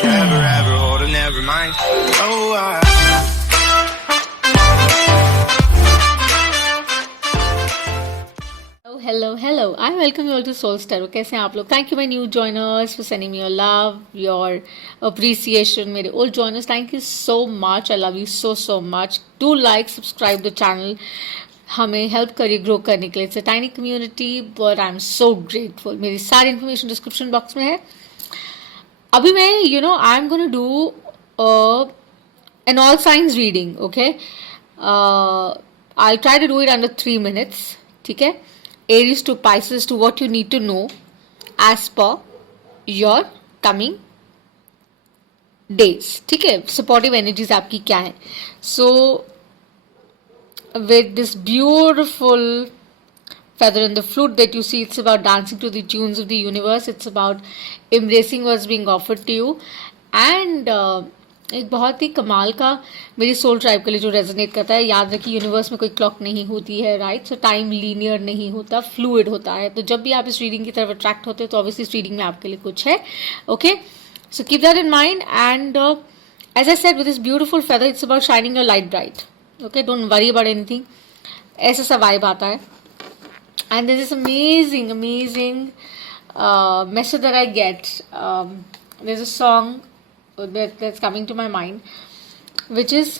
forever, ever hold or never mind. Oh, Hello. I welcome you all to Soul Star. कैसे हैं आप लोग? Thank you my new joiners for sending me your love, your appreciation. मेरे old joiners, thank you so much. I love you so much. Do like, subscribe the channel. हमें help करिए grow करने के लिए. It's a tiny community but I am so grateful. मेरी सारी information description box में है. अभी मैं आई am gonna do an all signs reading. Okay, I'll try to do it under 3 minutes. ठीक है. Aries to Pisces to what you need to know as per your coming days. ठीक है. Supportive energies आपकी क्या है? So with this beautiful feather in the flute that you see, it's about dancing to the tunes of the universe. It's about embracing what's being offered to you. And एक बहुत ही कमाल का मेरी soul tribe के लिए जो resonate करता है. याद रखिए यूनिवर्स में कोई क्लॉक नहीं होती है, राइट? सो टाइम लीनियर नहीं होता, फ्लूइड होता है. तो जब भी आप इस रीडिंग की तरफ अट्रैक्ट होते हैं तो ऑब्वियसली इस रीडिंग में आपके लिए कुछ है. Okay, so keep that in mind. And as I said, with this beautiful feather it's about shining your light bright. Okay, don't worry about anything. ऐसा सा वाइब आता है. And this is amazing message that I get. There's a song that's coming to my mind, which is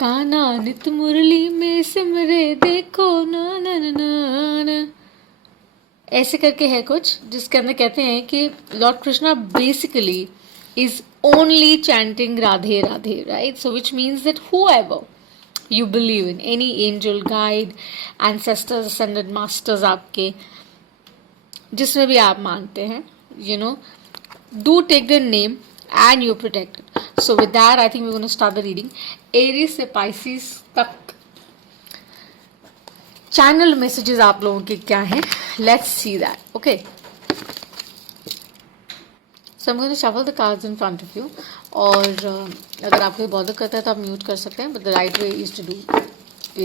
काना नित मुरली में सिमरे देखो ना ना ना ना ना. ऐसे करके है कुछ जिसके अंदर कहते हैं कि Lord Krishna basically is only chanting Radhe Radhe, right? So which means that whoever you believe in, any angel, guide, ancestors, ascended masters आपके, जिसमें भी आप मानते हैं, do take their name and you protect it. So with that, I think we're going to start the reading. Aries से Pisces तक channel messages आप लोगों के क्या हैं? Let's see that. Okay. So I'm going to shuffle the cards in front of you. और अगर आपको बॉदर करता है तो आप म्यूट कर सकते हैं. But the right way is to do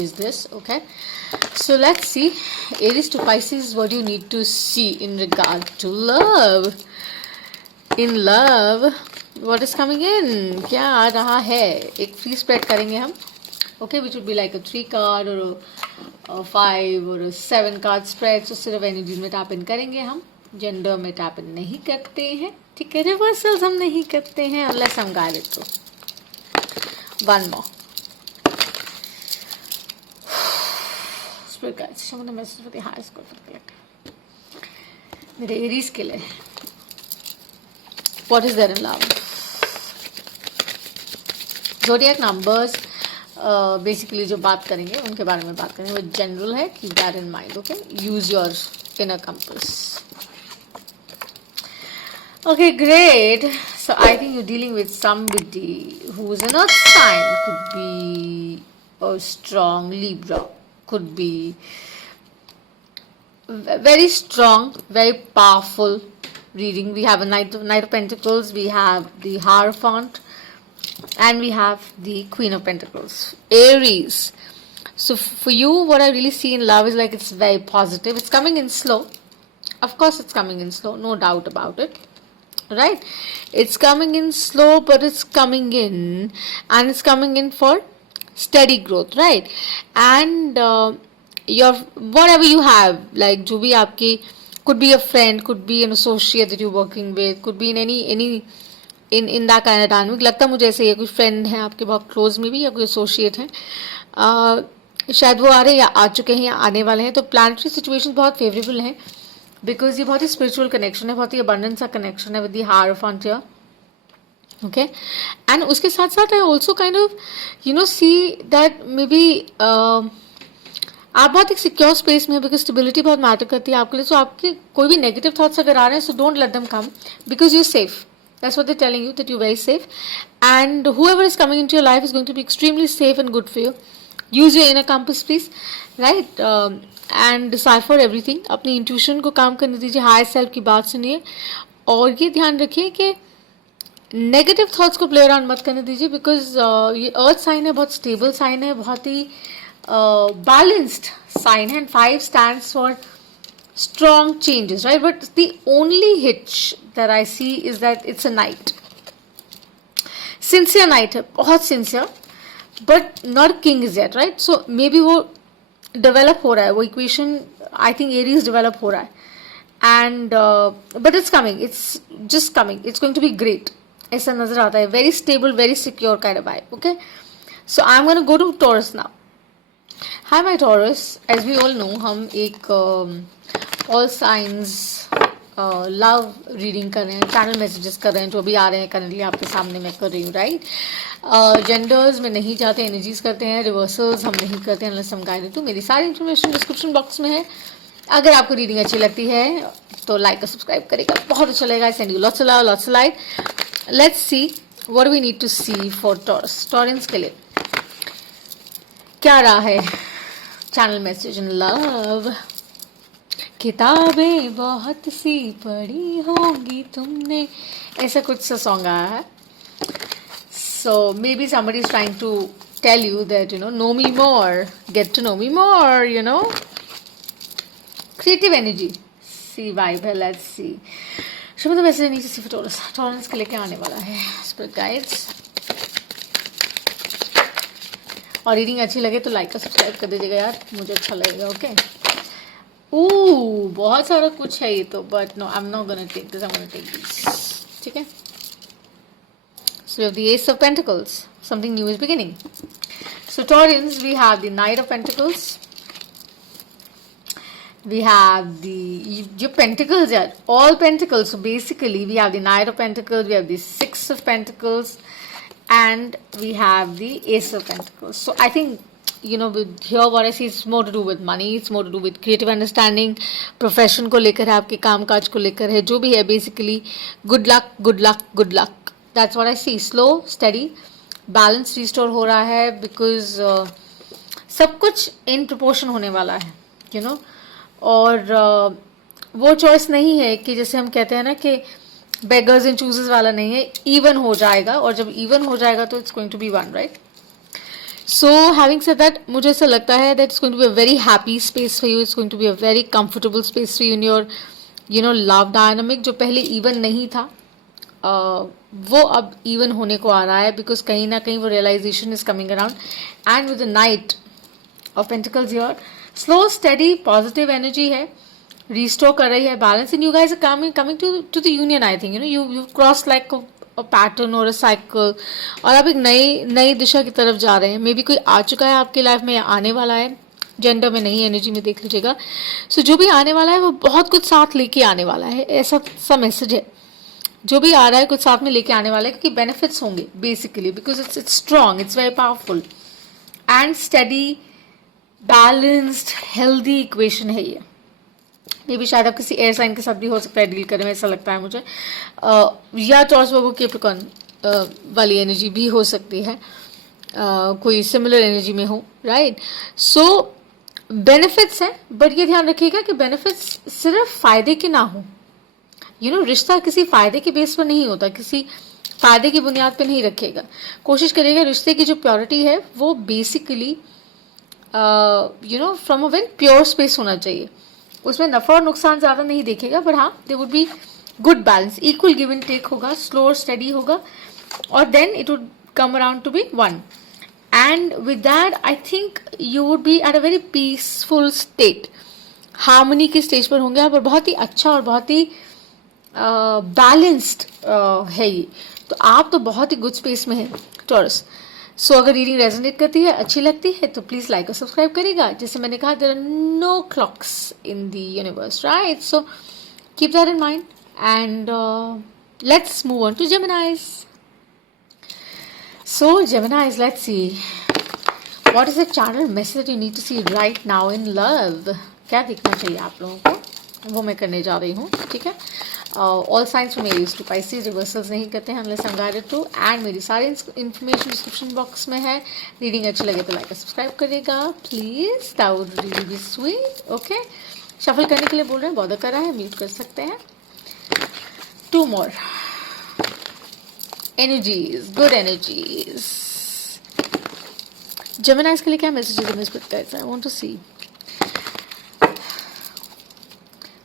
is this. Okay. So let's see. Aries to Pisces, what do you need to see in regard to love? In love, what is coming in? क्या आ रहा है? एक free spread करेंगे हम. Okay, which would be like a 3 card or a 5 or a 7 card spread. So सिर्फ energy में tap इन करेंगे हम. जेंडर में टैप इन नहीं करते हैं. ठीक है, रिवर्सल्स हम नहीं करते हैं unless हम guided to. One more. Spirit guides, show me the message for the highest good for the collective. मेरे एरीज के लिए what is there in love? Zodiac numbers basically जो बात करेंगे उनके बारे में बात करेंगे. वो जनरल है, keep that in mind. Okay, use your inner compass. Okay, great. So I think you're dealing with somebody who's an earth sign. Could be a strong Libra, could be very strong, very powerful reading. We have a Knight of Pentacles, we have the Hierophant, and we have the Queen of Pentacles. Aries. So for you, what I really see in love is like it's very positive. It's coming in slow. Of course, it's coming in slow, no doubt about it. Right? It's coming in slow, but it's coming in, and it's coming in for steady growth, right? And your whatever you have, like जो भी आपकी, could be a friend, could be an associate that you're working with, could be in any in that kind of dynamic. लगता मुझे ऐसे ये कोई friend है आपके बहुत close में भी, या कोई associate है. शायद वो आ रहे हैं या आ चुके हैं या आने वाले हैं. तो planetary situations बहुत favorable हैं, because ये बहुत ही spiritual connection है, बहुत ही abundance का connection है with the Hierophant here. Okay, and उसके साथ साथ I also kind of see that maybe आप बहुत एक सिक्योर स्पेस में है, बिकॉज स्टेबिलिटी बहुत मैटर करती है आपके लिए. सो आपके कोई भी नेगेटिव थॉट्स अगर आ रहे हैं, so don't let them come, because you safe. That's what they telling you, that you very safe, and whoever is coming into your life is going to be extremely safe and good for you. Use your inner compass please, right, and decipher everything. अपनी intuition को काम करने दीजिए, higher self की बात सुनिए, और ये ध्यान रखिए कि नेगेटिव थॉट्स को प्ले अराउंड मत करने दीजिए, बिकॉज ये अर्थ साइन है, बहुत स्टेबल साइन है, बहुत ही balanced sign, and 5 stands for strong changes, right? But the only hitch that I see is that it's a knight. Sincere knight है, बहुत sincere, but not king is yet, right? So maybe वो develop हो रहा है, वो equation I think Aries develop हो रहा है, and but it's coming, it's just coming, it's going to be great, ऐसा नजर आता है. Very stable, very secure kind of vibe. Okay, so I am gonna go to Taurus now. Hi my Taurus, as we all know हम एक all science love reading कर रहे हैं, channel messages कर रहे हैं, जो भी आ रहे हैं करंटली आपके सामने मैं कर रही हूँ, राइट? जेंडर्स में नहीं जाते, एनर्जीज करते हैं, रिवर्सल्स हम नहीं करते हैं अनलेस हम गाइडेड टू. मेरी सारी इन्फॉर्मेशन डिस्क्रिप्शन बॉक्स में है. अगर आपको रीडिंग अच्छी लगती है तो लाइक और सब्सक्राइब करेगा, बहुत अच्छा लगेगा. Send you lots of love, lots of light. Let's see what we need to see for Taurus. Taurus के लिए क्या रहा है चैनल मैसेज इन लव? किताबें बहुत सी पढ़ी होंगी तुमने, ऐसा कुछ सा सॉन्ग आया है. So maybe somebody is trying to tell you that, know me more, get to know me more, creative energy. See vibe है, let's see. शुभ तो वैसे नीचे सिर्फ टॉरस, टॉरस के लिए क्या आने वाला है स्पिरिट गाइड्स. और रीडिंग अच्छी लगे तो लाइक और सब्सक्राइब कर दीजिएगा यार, मुझे अच्छा लगेगा. ओके, बहुत सारा कुछ है ये तो, but no, I am not gonna take this, I am gonna take this. ठीक है. So we have the Ace of Pentacles, something new is beginning. So Taurians, we have the Knight of Pentacles. We have your Pentacles, yeah, all Pentacles. So basically, we have the Knight of Pentacles, we have the Six of Pentacles, and we have the Ace of Pentacles. So I think, with here what I see is more to do with money, it's more to do with creative understanding, profession को लेकर है, आपके काम काज को लेकर है, जो भी है basically good luck, good luck, good luck. That's what I see. Slow, steady, balance restore हो रहा है, because सब कुछ in proportion होने वाला है, और वो choice नहीं है कि जैसे हम कहते हैं ना कि beggars and choosers वाला नहीं है, even हो जाएगा, और जब even हो जाएगा तो it's going to be one, right? So having said that, मुझे ऐसा लगता है that it's going to be a very happy space for you, it's going to be a very comfortable space for you in your love dynamic. जो पहले even नहीं था, वो अब इवन होने को आ रहा है, बिकॉज कहीं ना कहीं वो realization is coming around. And with the knight of pentacles here, slow steady positive energy है, रिस्टोर कर रही है balance. And you guys are coming to the union. I think you cross like a pattern और a cycle, और आप एक नई दिशा की तरफ जा रहे हैं. मे बी कोई आ चुका है आपकी लाइफ में या आने वाला है, जेंडर में नहीं, एनर्जी में देख लीजिएगा. सो जो भी आने वाला है वो बहुत कुछ साथ लेके आने वाला है, ऐसा सा मैसेज है. जो भी आ रहा है कुछ साथ में लेके आने वाला है, क्योंकि बेनिफिट्स होंगे basically, because it's strong, it's very powerful and study, balanced, healthy equation है ये. मे बी शायद आप किसी एयर साइन के साथ भी हो सकता है डील करें, ऐसा लगता है मुझे, या टॉरस वर्गो कैप्रिकॉर्न वाली एनर्जी भी हो सकती है, कोई सिमिलर एनर्जी में हो, राइट? सो बेनिफिट्स हैं, बट ये ध्यान रखिएगा कि बेनिफिट्स सिर्फ फायदे के ना हो. रिश्ता किसी फायदे के बेस पर नहीं होता, किसी फायदे की बुनियाद पे नहीं रखेगा. कोशिश करिएगा रिश्ते की जो प्योरिटी है वो basically from a very pure space होना चाहिए. उसमें नफा और नुकसान ज्यादा नहीं देखेगा, बट हाँ, they would be good balance, equal give and take होगा, स्लो और स्टडी होगा, और then it would come around to be one. And with that I think you would be at a very peaceful state, harmony के stage पर होंगे आप, और बहुत ही अच्छा और बहुत ही बैलेंस्ड है ये. तो आप तो बहुत ही गुड स्पेस में है टॉरस. सो अगर रीडिंग रेजोनेट करती है, अच्छी लगती है, तो प्लीज लाइक और सब्सक्राइब करेगा. जैसे मैंने कहा, there are no clocks in the universe, right? So keep that in mind, and let's move on to Geminis. So Geminis, let's see what is the channel message you need to see right now in love. क्या दिखना चाहिए आप लोगों को, वो मैं करने जा रही हूँ. ठीक है. All signs from Aries to Pisces, reversals नहीं करते हैं अनलेस हम गाइडेड टू. एंड मेरी सारी इन्फॉर्मेशन डिस्क्रिप्शन बॉक्स में है. रीडिंग अच्छी लगे तो लाइक और सब्सक्राइब करिएगा please, that would really be sweet. Okay, shuffle करने के लिए बोल रहे हैं, बॉदर कर रहा है, म्यूट कर सकते हैं. 2 more energies, good energies. Gemini's के लिए क्या मैसेजेस है miss guys? I want to see.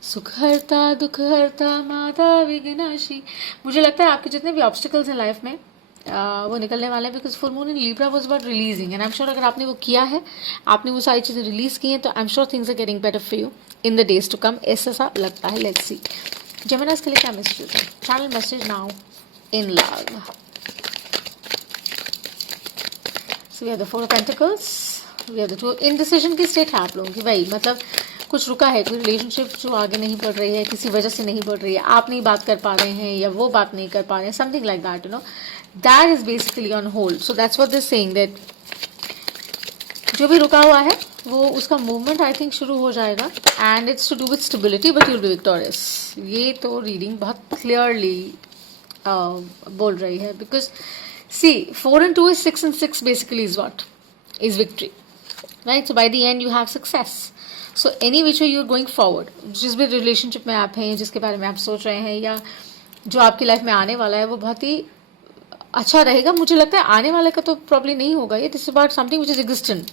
सुख हरता दुख हरता माता विघ्नाशी. मुझे लगता है आपके जितने भी ऑब्स्टिकल्स हैं लाइफ में, वो निकलने वाले हैं, because full moon in Libra was about releasing, and I am sure अगर आपने वो किया है, आपने वो सारी चीज़ें रिलीज की हैं, तो I am sure things are getting better for you in the days to come, ऐसा सा लगता है. लेट्स सी जेमिनास के लिए क्या मैसेज है. Channel message now in love. So we have the 4 of pentacles, we have the 2. Indecision की state है आप लोगों की भाई, मतलब कुछ रुका है, कोई रिलेशनशिप जो आगे नहीं बढ़ रही है, किसी वजह से नहीं बढ़ रही है, आप नहीं बात कर पा रहे हैं या वो बात नहीं कर पा रहे हैं, something like that, you no, that is basically on hold. So that's what they saying, that जो भी रुका हुआ है वो उसका मूवमेंट आई थिंक शुरू हो जाएगा, and it's to do with stability, but you will be victorious. ये तो रीडिंग बहुत क्लियरली बोल रही है, because see 4 and 2 is 6 and 6 basically is what is victory, right? So by the end you have success. So any which way you are going forward, जिस भी relationship में आप हैं, जिसके बारे में आप सोच रहे हैं, या जो आपकी लाइफ में आने वाला है, वो बहुत ही अच्छा रहेगा. मुझे लगता है आने वाले का तो प्रॉब्लम नहीं होगा ये. This is about something which is existent.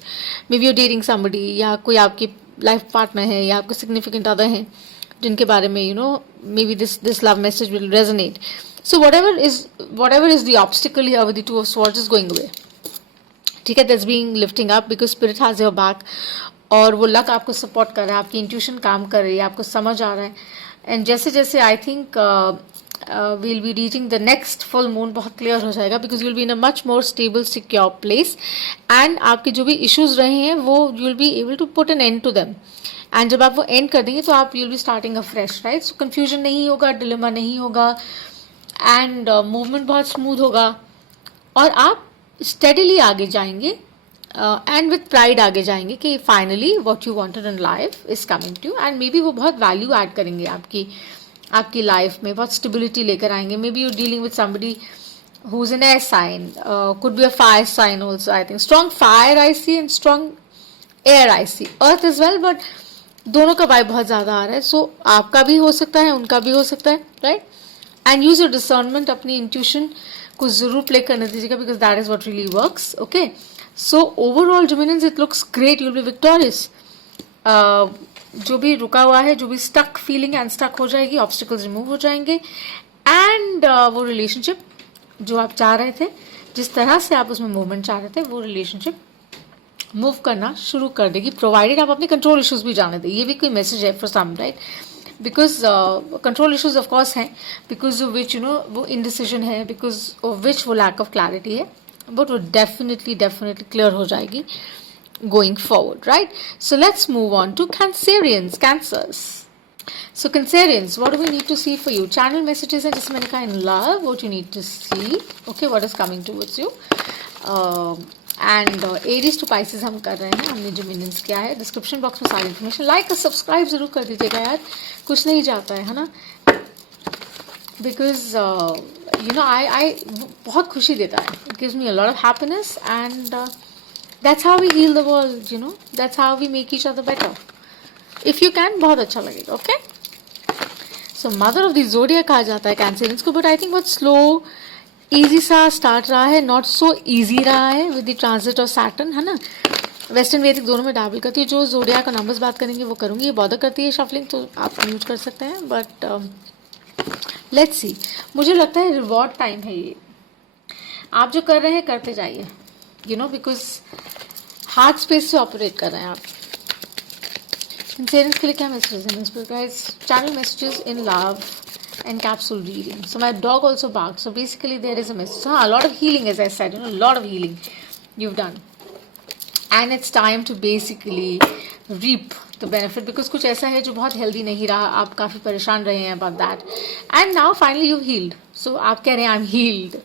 May be you dating somebody, या कोई आपकी लाइफ पार्टनर है, या आपके सिग्निफिकेंट अदर हैं, जिनके बारे में you know may be this love message will resonate. So whatever is the obstacle here with the 2 of swords is going away. ठीक है, that's being lifting up because spirit has your back, और वो luck आपको support कर रहा है, आपकी intuition काम कर रही है, आपको समझ आ रहा है. एंड जैसे जैसे I think we'll be reaching the next full moon, बहुत क्लियर हो जाएगा, because you'll be in a much more stable secure place, and आपके जो भी इश्यूज रहे हैं वो you'll be able to put an end to them. And जब आप वो एंड कर देंगे तो आप you'll be starting afresh, right? So confusion नहीं होगा, dilemma नहीं होगा, एंड मूवमेंट बहुत स्मूथ होगा, और आप स्टेडीली आगे जाएंगे, एंड विथ प्राइड आगे जाएंगे कि finally what you wanted in life is coming to. And maybe वो बहुत वैल्यू ऐड करेंगे आपकी लाइफ में, बहुत स्टेबिलिटी लेकर आएंगे. Maybe you dealing with somebody who is an air sign, could be a fire sign also. I think strong fire I see and strong air I see, earth is well, but दोनों का vibe बहुत ज़्यादा आ रहा है. सो आपका भी हो सकता है, उनका भी हो सकता है, right? And use your discernment, अपनी इंट्यूशन को जरूर प्ले करने दीजिएगा, because that is what really works. Okay, so overall Geminians it looks great, you will be victorious. जो भी रुका हुआ है, जो भी स्टक फीलिंग अनस्टक हो जाएगी, ऑब्स्टिकल्स रिमूव हो जाएंगे, एंड वो रिलेशनशिप जो आप चाह रहे थे, जिस तरह से आप उसमें मूवमेंट चाह रहे थे, वो रिलेशनशिप मूव करना शुरू कर देगी, प्रोवाइडेड आप अपने कंट्रोल इश्यूज भी जाने दें. ये भी कोई मैसेज है for some, right? Because control issues of course हैं, because of which you know वो इनडिसीजन है, बिकॉज ऑफ विच वो लैक ऑफ क्लैरिटी है, बट वो डेफिनेटली क्लियर हो जाएगी going forward, right? So let's move on to Cancerians, Cancers. So Cancerians, what do we need to see for you? Channel messages हैं, जैसे मैंने कहा in love, what you need to see, okay, what is coming towards you. And Aries to Pisces हम कर रहे हैं, हमने जो मिनियंस किया है, डिस्क्रिप्शन बॉक्स में सारी इन्फॉर्मेशन. लाइक और सब्सक्राइब जरूर कर दीजिएगा यार, कुछ नहीं जाता है ना, बिकॉज यू नो आई बहुत खुशी देता है. It gives me a lot of happiness, and that's how we heal the world, you know, that's how we make each other better. If you can, बहुत अच्छा लगेगा. Okay, so mother of the zodiac कहा जाता है Cancerians को, but I think बहुत slow easy सा start रहा है, नॉट सो इजी रहा है with the transit of Saturn, है ना. वेस्टर्न वैदिक दोनों में डैबल करती है. जो ज़ोडिएक का नंबर्स बात करेंगे वो करूँगी, ये बॉदर करती है शफलिंग, तो आप यूज कर सकते हैं, बट लेट्स सी. मुझे लगता है रिवॉर्ड टाइम है ये. आप जो कर रहे हैं करते जाइए, you know, because heart space से ऑपरेट कर रहे हैं आप. कैंसेरियंस के लिए क्या मैसेजेस हैं guys? Channel messages in love and capsule reading. So my dog also barks. So basically there is a message. So a lot of healing, as I said, you know, a lot of healing you've done. And it's time to basically reap the benefit, because कुछ ऐसा है जो बहुत healthy नहीं रहा, आप काफ़ी परेशान रहे हैं about that. And now finally you've healed. So आप कह रहे हैं I'm healed.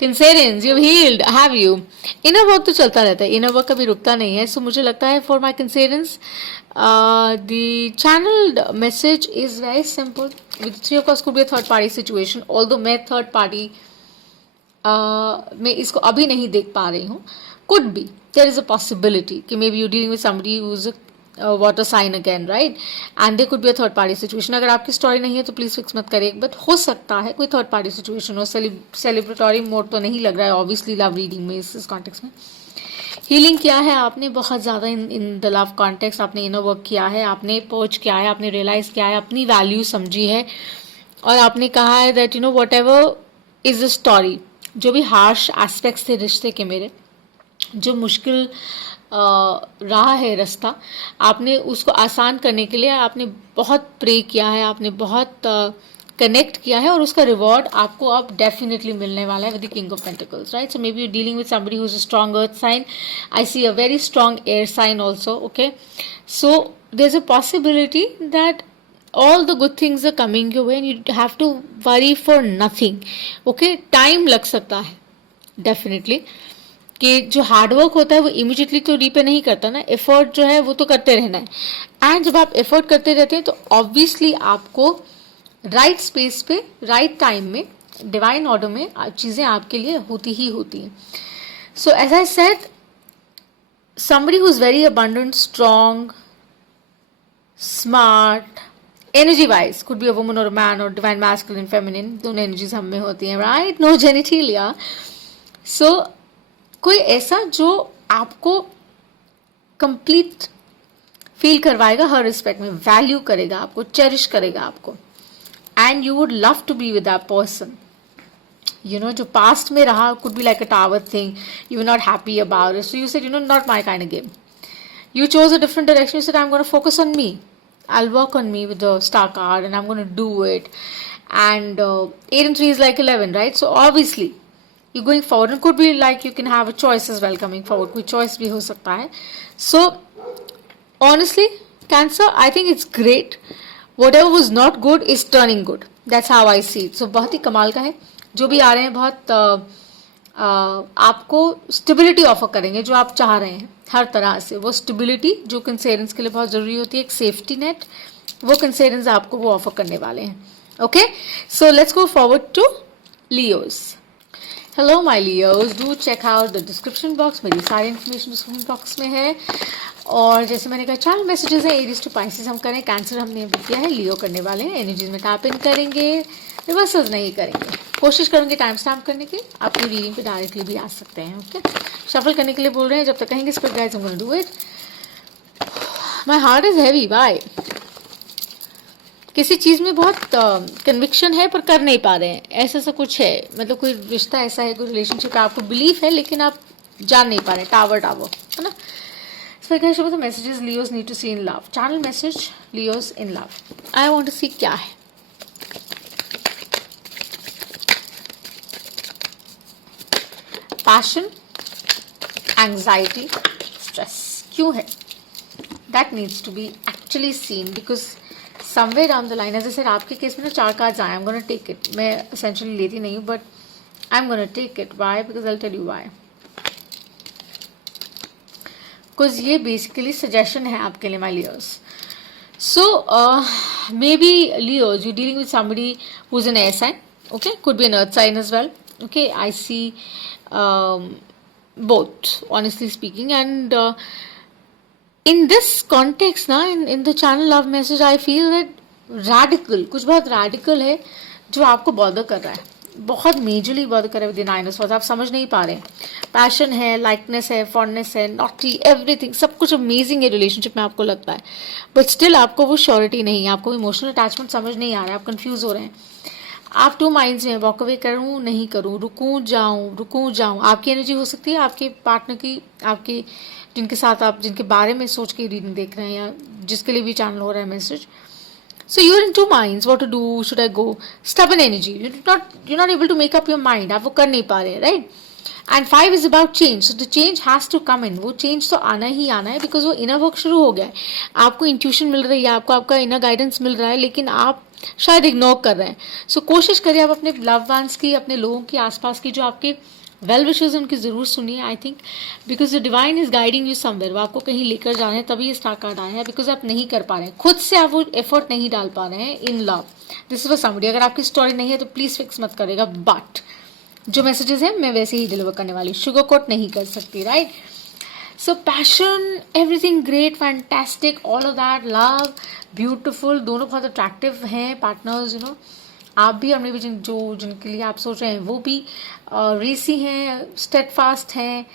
Cancerians, you've healed. Have you? Inner work तो चलता रहता है. Inner work कभी रुकता नहीं है. So मुझे लगता है for my Cancerians, the channeled message is very simple. With 3 of course could be a third party situation, although मैं third party मैं इसको अभी नहीं देख पा रही हूँ. Could be there is a possibility कि maybe you're dealing with somebody who's a water sign again, right? And there could be a third party situation. अगर आपकी स्टोरी नहीं है तो प्लीज़ फिक्स मत करिए, बट हो सकता है कोई थर्ड पार्टी सिचुएशन हो. सेलिब्रेटरी मोड तो नहीं लग रहा है ऑब्वियसली लव रीडिंग में, इस कॉन्टेक्स्ट में. हीलिंग किया है आपने बहुत ज़्यादा इन द लव कॉन्टेक्स्ट. आपने इनर वर्क किया है, आपने पर्च किया है, आपने रियलाइज़ किया है, अपनी वैल्यू समझी है, और आपने कहा है that you know what ever is the story, जो भी हार्श एस्पेक्ट्स थे रिश्ते के मेरे, जो मुश्किल रहा है रास्ता, आपने उसको आसान करने के लिए आपने बहुत प्रे किया है, आपने बहुत कनेक्ट किया है, और उसका रिवॉर्ड आपको अब डेफिनेटली मिलने वाला है with the king of pentacles, right? So maybe you dealing with somebody who is a strong earth sign. I see a very strong air sign also. Okay, so there is a possibility that all the good things are coming your way and you have to worry for nothing. Okay, time लग सकता है definitely, कि जो hard work होता है वो immediately तो repay नहीं करता ना, एफर्ट जो है वो तो करते रहना है. एंड जब आप एफर्ट करते रहते हैं तो ऑब्वियसली आपको राइट स्पेस पे राइट टाइम में डिवाइन ऑर्डर में चीज़ें आपके लिए होती ही होती हैं. So as I said, somebody who's very abundant, strong, smart, energy wise, could be a woman or a man or divine masculine, feminine, दोनों एनर्जीज हम में होती हैं, राइट? नो जेनिटिलिया. सो कोई ऐसा जो आपको कंप्लीट फील करवाएगा हर रिस्पेक्ट में, वैल्यू करेगा आपको, चेरिश करेगा आपको, and you would love to be with that person. You know, जो पास्ट में रहा, could be like a tower thing, you were not happy about it, so you said, you know, not my kind of game. You chose a different direction. You said, I'm going to focus on me, I'll work on me with the star card and I'm going to do it. And 8 and 3 is like 11, right? So obviously you're going forward, and could be like you can have a choice as well coming forward, कोई choice भी हो सकता है. So honestly, Cancer, I think it's great. Whatever was not good is turning good. That's how I see it. So बहुत ही कमाल का है. जो भी आ रहे हैं बहुत आपको स्टेबिलिटी ऑफर करेंगे, जो आप चाह रहे हैं हर तरह से. वो स्टेबिलिटी जो कंसेरेंस के लिए बहुत ज़रूरी होती है, एक सेफ्टी नेट, वो कंसेरेंस आपको वो ऑफर करने वाले हैं. Okay, so let's go forward to Leos. Hello my Leos, do check out the description box. मेरी सारी इन्फॉर्मेशन डिस्क्रिप्शन बॉक्स में है. और जैसे मैंने कहा, 4 मैसेजेस हैं. एरीज टू पाइसेस हम करें, कैंसर हमने अभी किया है, लियो करने वाले हैं. एनर्जीज में टैप इन करेंगे, रिवर्सल्स नहीं करेंगे. कोशिश करूंगी टाइम स्टैम्प करने की. आप अपनी रीडिंग पे डायरेक्टली भी आ सकते हैं. ओके, शफल करने के लिए बोल रहे हैं. जब तक कहेंगे spirit guides, I am gonna do it. My heart is heavy. Why? किसी चीज़ में बहुत कन्विक्शन है पर कर नहीं पा रहे हैं, ऐसा सा कुछ है. मतलब कोई रिश्ता ऐसा है, कोई रिलेशनशिप है, आपको बिलीफ है लेकिन आप जान नहीं पा रहे. टावर है ना. So messages Leos need to see in love. Channel message Leos in love. I want to see क्या है. Passion, anxiety, stress. क्यों है? That needs to be actually seen because somewhere down the line, as I said, आपके case में ना 4 cards आए. I'm gonna take it. मैं essentially लेती नहीं हूँ, but I'm gonna take it. Why? Because I'll tell you why. Because ये basically suggestion है आपके लिए, my Leos. So maybe Leos, you dealing with somebody who is an air sign. Okay, could be an earth sign as well. Okay, I see both, honestly speaking, and in this context ना, in the channel love message, I feel that radical, कुछ बहुत radical है जो आपको bother कर रहा है, बहुत मेजरली बॉदर कर रहा है विद नाइन ऑफ स्वॉर्ड्स. आप समझ नहीं पा रहे हैं. पैशन है, लाइकनेस है, फॉन्डनेस है, नॉटी, एवरीथिंग, सब कुछ अमेजिंग है रिलेशनशिप में आपको लगता है, बट स्टिल आपको वो श्योरिटी नहीं है, आपको इमोशनल अटैचमेंट समझ नहीं आ रहा है, आप कंफ्यूज हो रहे हैं. आप 2 माइंड्स में, वॉक अवे करूँ नहीं करूँ, रुकूँ जाऊँ. आपकी एनर्जी हो सकती है, आपके पार्टनर की, आपके जिनके साथ आप, जिनके बारे में सोच के रीडिंग देख रहे हैं या जिसके लिए भी चैनल हो रहा है message. So you're in 2 minds, what to do, should I go? Stubborn energy. You're not able to make up your mind. आप वो कर नहीं पा रहे, right? And 5 is about change. So the change has to come in. वो change तो आना ही आना है, because वो inner work शुरू हो गया है. आपको intuition मिल रही है, आपको आपका inner guidance मिल रहा है, लेकिन आप शायद इग्नोर कर रहे हैं. सो कोशिश करिए आप अपने लव वंस की, अपने लोगों की, आसपास की जो आपके वेल विशेज, उनकी ज़रूर सुनिए. I think because the divine is guiding you somewhere. वो आपको कहीं लेकर जा रहे हैं, तभी ये स्टार कार्ड आए हैं. बिकॉज आप नहीं कर पा रहे हैं, खुद से आप वो एफर्ट नहीं डाल पा रहे हैं in love. This is for somebody. अगर आपकी स्टोरी नहीं है तो प्लीज़ फिक्स मत करेगा, बट जो मैसेजेस हैं मैं वैसे ही डिलीवर करने वाली, शुगर कोट नहीं कर सकती, right? So passion, everything great, fantastic, all of that, love, beautiful. दोनों बहुत अट्रैक्टिव हैं पार्टनर्स, यू नो. आप भी, हमने भी जिनके लिए आप सोच रहे हैं वो भी रेसी हैं, स्टेडफास्ट हैं,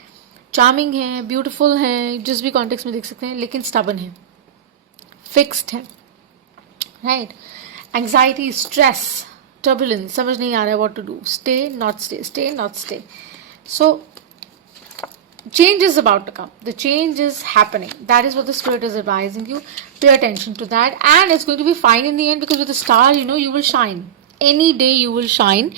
चार्मिंग हैं, ब्यूटीफुल हैं, जिस भी कॉन्टेक्स्ट में देख सकते हैं, लेकिन स्टबर्न हैं, फिक्स्ड हैं, राइट? एंग्जाइटी, स्ट्रेस, turbulence, समझ नहीं आ रहा है what to do, stay not stay, stay not stay. So change is about to come, the change is happening, that is what the spirit is advising you. Pay attention to that and it's going to be fine in the end, because with the star, you know, you will shine. Any day you will shine.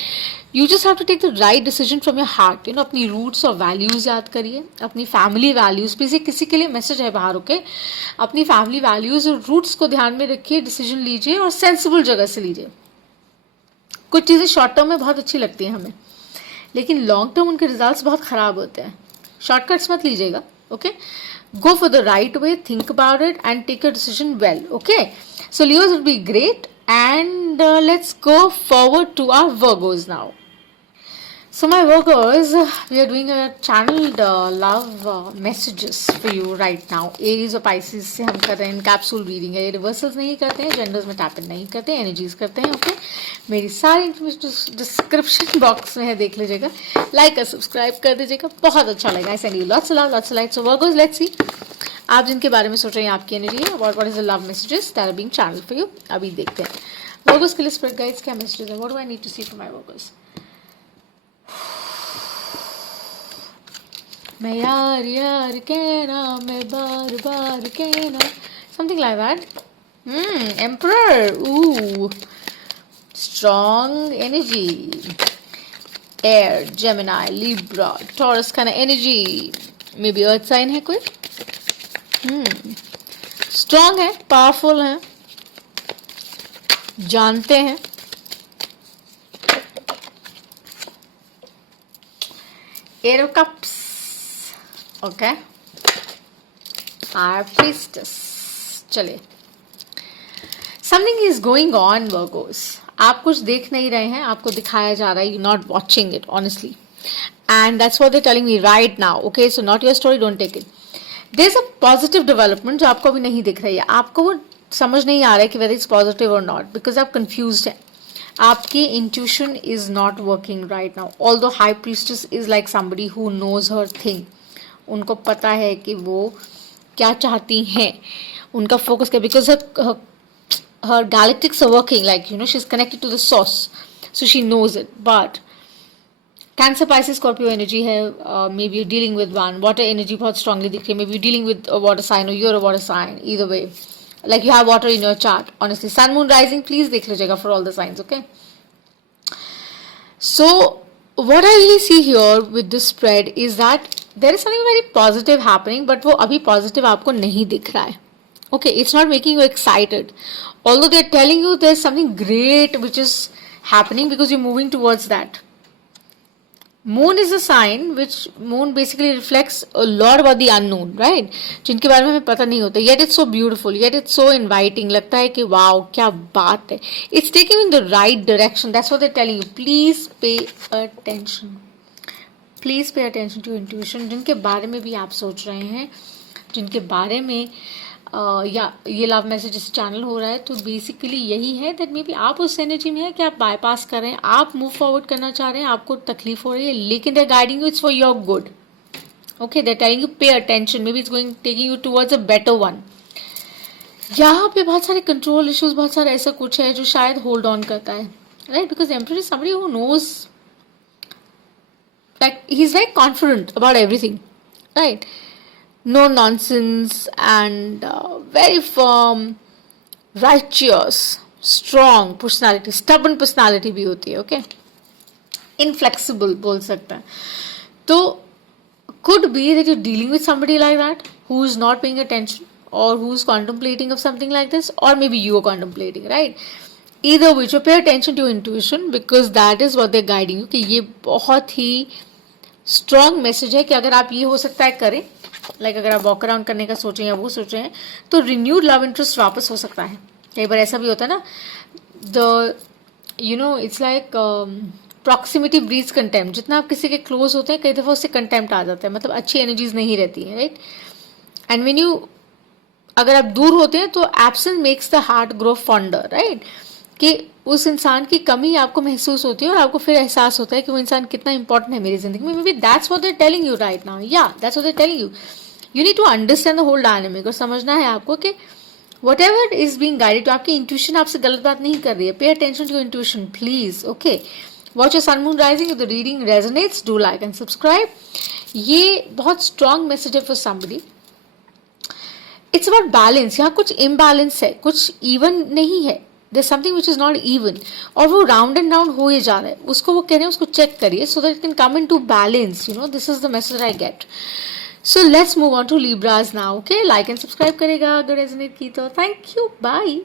You just have to take the right decision from your heart. You know, अपनी roots और values याद करिए, अपनी family values, please किसी के लिए message है बाहर, ओके? अपनी family values और roots को ध्यान में रखिए, decision लीजिए और sensible जगह से लीजिए. कुछ चीज़ें शॉर्ट टर्म में बहुत अच्छी लगती हैं हमें, लेकिन लॉन्ग टर्म उनके रिजल्ट्स बहुत ख़राब होते हैं. शॉर्टकट्स मत लीजिएगा, okay? Go for the right way, think about it and take a decision well, okay? So Leos will be great and let's go forward to our Virgos now. So my Virgos, we are doing a channeled love messages for you right now. Aries और Pisces से हम कर रहे हैं capsule reading है. ये reversals नहीं करते हैं, जेंडर्स में टैप इन नहीं करते हैं, एनर्जीज करते हैं, ओके? मेरी सारी इन्फॉर्मेशन डिस्क्रिप्शन बॉक्स में है, देख लीजिएगा. लाइक और सब्सक्राइब कर दीजिएगा, बहुत अच्छा लगेगा. आई send you lots love, lots like. So Virgos, let's see आप जिनके बारे में सोच रहे हैं आपकी एनर्जी है, what is the love messages that are being channelled for you. अभी देखते हैं Virgos के लिए स्पिरिट गाइड्स क्या मैसेजेस है. What do I need to see for my Virgos. मैं यार यार कहना, मैं बार बार कहना, something like that. Emperor, ooh, strong energy. Air, Gemini, Libra, Taurus kind of energy. Maybe earth sign है कोई. Strong है, powerful है, जानते हैं. Air of Cups. Okay. High Priestess. चलिए. Something is going on, Virgos. आप कुछ देख नहीं रहे हैं, आपको दिखाया जा रहा है. You're not watching it, honestly. And that's what they're telling me right now. Okay, so not your story, don't take it. There's a positive development जो आपको अभी नहीं दिख रही है. आपको वो समझ नहीं आ रहा है कि whether it's positive or not, because आप confused हैं. आपकी intuition is not working right now. Although High Priestess is like somebody who knows her thing. उनको पता है कि वो क्या चाहती हैं, उनका फोकस क्या, because her galactics are working, like, you know, she's connected to the source, so she knows it. But Cancer, Pisces, Scorpio energy है, maybe you're dealing with one water energy बहुत strongly दिख रही है, maybe you're dealing with a water sign or you're a water sign, either way, like you have water in your chart. Honestly, Sun, Moon, Rising, please देख लीजिएगा for all the signs, okay? So what I really see here with this spread is that there is something very positive happening, but वो अभी positive आपको नहीं दिख रहा है. Okay, it's not making you excited. Although they're telling you there's something great which is happening because you're moving towards that. Moon is a sign which moon basically reflects a lot about the unknown, right? जिनके बारे में हमें पता नहीं होता. Yet it's so beautiful, yet it's so inviting. लगता है कि wow, क्या बात है. It's taking you in the right direction. That's what they're telling you. Please pay attention. Please pay attention to intuition. जिनके बारे में भी आप सोच रहे हैं, जिनके बारे में या ये लव मैसेज इस चैनल हो रहा है, तो बेसिकली यही है दैट मे बी आप उस एनर्जी में है कि आप बाईपास कर रहे हैं, आप मूव फॉरवर्ड करना चाह रहे हैं, आपको तकलीफ हो रही है, लेकिन they guiding you, it's for your good. Okay, they telling you pay attention, maybe it's going taking you towards a better one. यहाँ पे बहुत सारे कंट्रोल इश्यूज, बहुत सारा ऐसा कुछ है जो शायद होल्ड ऑन करता है, right? Because emperor is somebody who knows, like he is very confident about everything, right? No nonsense and very firm, righteous, strong personality, stubborn personality भी होती है, okay? Inflexible बोल सकते हैं. तो could be that you're dealing with somebody like that who is not paying attention or who is contemplating of something like this, or maybe you are contemplating, right? Either which, pay attention to your intuition because that is what they're guiding you. कि ये बहुत ही strong message है कि अगर आप ये हो सकता है करें, लाइक अगर आप वॉक अराउंड करने का सोच रहे हैं, वो सोच रहे हैं, तो रिन्यूड लव इंटरेस्ट वापस हो सकता है. कई बार ऐसा भी होता है ना, the you know it's like proximity breeds contempt. जितना आप किसी के क्लोज होते हैं, कई दफ़ा उससे कंटेम्प्ट आ जाता है, मतलब अच्छी एनर्जीज नहीं रहती है, राइट? एंड व्हेन यू, अगर आप दूर होते हैं तो absence makes the heart grow fonder, right? कि उस इंसान की कमी आपको महसूस होती है और आपको फिर एहसास होता है कि वो इंसान कितना इंपॉर्टेंट है मेरी जिंदगी में. Maybe that's what they are telling you right now. या that's what they are telling you. You need to understand the whole dynamic. और समझना है आपको कि whatever is being guided to, आपकी intuition आपसे गलत बात नहीं कर रही है. Pay attention to your intuition, please. Okay. Watch your sun moon rising. If the reading resonates, do like and subscribe. ये बहुत strong message है for somebody. It's about balance. यहाँ कुछ imbalance है, कुछ even नहीं है. There's something which is not even. और वो round and round हो ही जा रहा है. उसको वो कह रहे हैं, उसको check करिए so that it can come into balance. You know, this is the message I get. So let's move on to Libras now. Okay, like and subscribe करेगा अगर resonate की तो. Thank you. Bye.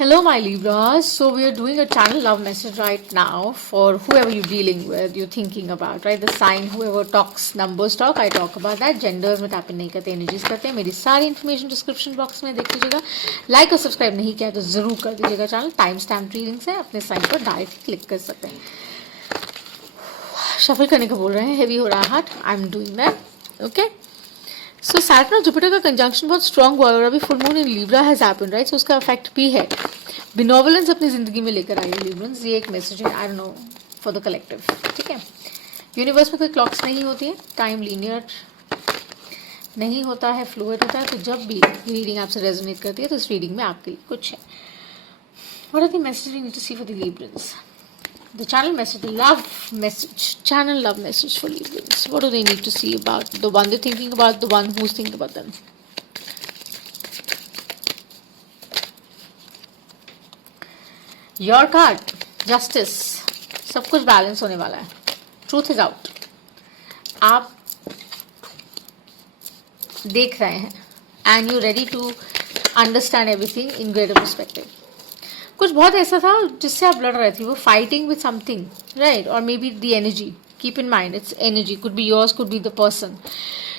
Hello my Libras. So we are doing a channel love message right now for whoever you're dealing with, you're thinking about, right? The sign, whoever talks, numbers talk, I talk about that. Genders में tap in नहीं करते, energies करते हैं. मेरी सारी information description box में देख लीजिएगा. Like और subscribe नहीं किया तो जरूर कर दीजिएगा चैनल. टाइम स्टैम्प रीडिंग्स है, अपने साइन पर डायरेक्ट क्लिक कर सकते हैं. शफल करने का बोल रहे हैं, हेवी हो रहा है heart. I am doing that. Okay. So Saturn और जुपिटर का कंजंक्शन बहुत स्ट्रॉन्ग हुआ है और अभी full moon in Libra has happened, right? So उसका इफेक्ट भी है. बिनोवलेंस अपनी जिंदगी में लेकर आई है लीब्रंस. ये एक मैसेज है, I don't know, for the collective. ठीक है. यूनिवर्स में कोई क्लॉक्स नहीं होती है, टाइम लीनियर नहीं होता है, फ्लूइड होता है. तो जब भी रीडिंग आपसे रेजोनेट करती है तो इस रीडिंग में आपके लिए कुछ है. What are the message we need to see for the Librans? The channel message, the love message, channel love message for Librans. What do they need to see about the one they're thinking about, the one who's thinking about them? Your card, justice. सब कुछ balance होने वाला है. Truth is out. आप देख रहे हैं and you're ready to understand everything in greater perspective. कुछ बहुत ऐसा था जिससे आप लड़ रहे थे, वो फाइटिंग विद समथिंग, राइट? और maybe the energy, keep in mind it's energy, could be yours, could be the person.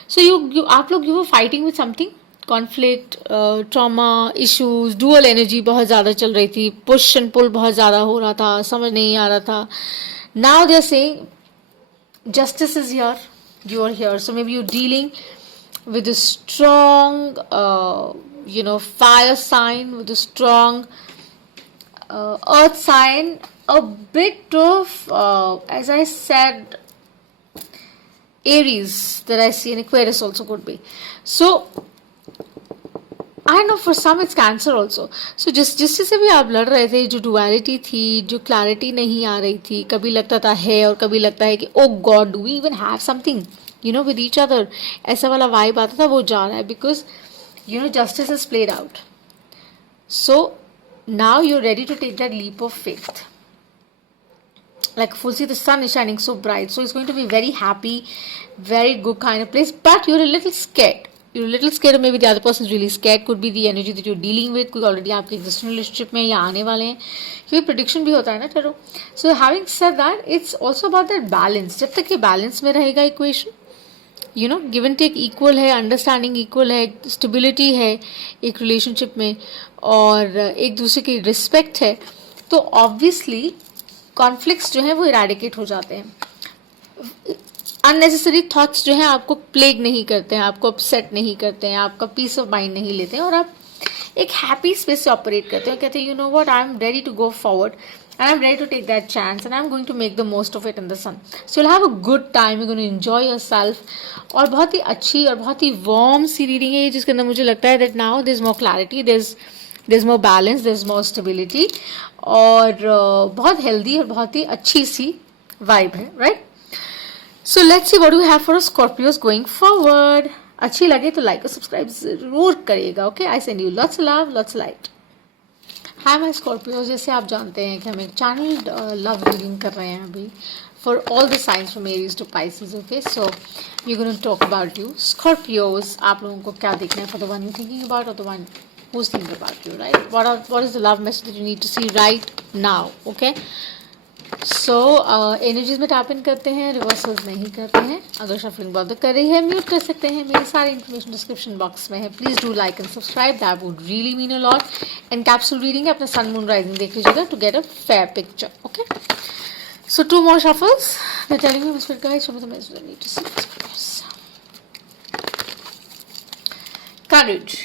So you आप लोग you were fighting with something, conflict, trauma, issues, dual energy बहुत ज़्यादा चल रही थी, push and pull बहुत ज़्यादा हो रहा था, समझ नहीं आ रहा था. Now they are saying justice is here, you are here. So maybe you dealing with a strong fire sign, with a strong earth sign, a bit of as I said, Aries that I see, and Aquarius also could be. So I know for some it's Cancer also. So जिससे भी आप लड़ रहे थे, जो duality थी, जो clarity नहीं आ रही थी, कभी लगता था है और कभी लगता है कि oh God, do we even have something, with each other, ऐसा वाला vibe आता था, वो जा रहा है because justice is played out. So now you're ready to take that leap of faith. Like full see, the sun is shining so bright, so it's going to be very happy, very good kind of place, but you're a little scared. You're a little scared, or maybe the other person is really scared. Could be the energy that you're dealing with, कोई already आपके existing relationship में या आने वाले हैं. क्योंकि prediction भी होता है ना tarot. So having said that, it's also about that balance. जब तक ये balance में रहेगा equation, give and take equal है, understanding equal है, stability है एक relationship में, और एक दूसरे की रिस्पेक्ट है, तो ऑब्वियसली कॉन्फ्लिक्ट्स जो हैं वो इराडिकेट हो जाते हैं. अननेसेसरी थॉट्स जो हैं आपको प्लेग नहीं करते हैं, आपको अपसेट नहीं करते हैं, आपका पीस ऑफ माइंड नहीं लेते हैं, और आप एक हैप्पी स्पेस से ऑपरेट करते हैं. कहते हैं, you know what, I am ready to go forward and I'm ready to take that chance and I'm going to make the most of it in the sun. So you'll have a good time, you're going to enjoy yourself. और बहुत ही अच्छी और बहुत ही warm सी reading है जिसके अंदर मुझे लगता है that now there's more clarity, there's more balance, there's more stability, और बहुत healthy और बहुत ही अच्छी सी vibe है, right? So let's see what do we have for Scorpios going forward. अच्छी लगे तो like और subscribe जरूर करिएगा. Okay, I send you lots of love, lots of light. Hi my Scorpios, जैसे आप जानते हैं कि हम एक चैनल लव रीडिंग कर रहे हैं अभी for all the signs from Aries to Pisces. Okay, so we going to talk about you Scorpios. आप लोगों को क्या देखना है for the one you thinking about और the one who is thinking about you, right? What is the love message that you need to see right now. Okay, so energies में tap in करते हैं, reversals नहीं करते हैं. अगर shuffling bother कर रही है म्यूट कर सकते हैं. मेरी सारी इन्फॉर्मेशन डिस्क्रिप्शन बॉक्स में है. Please do like and subscribe, that would really mean a lot. And capsule reading है, अपना सन मून राइजिंग देख लीजिएगा to get a fair picture. Okay, so 2 more shuffles. They're telling me, Mr. Guys, show me the message I need to see. Courage.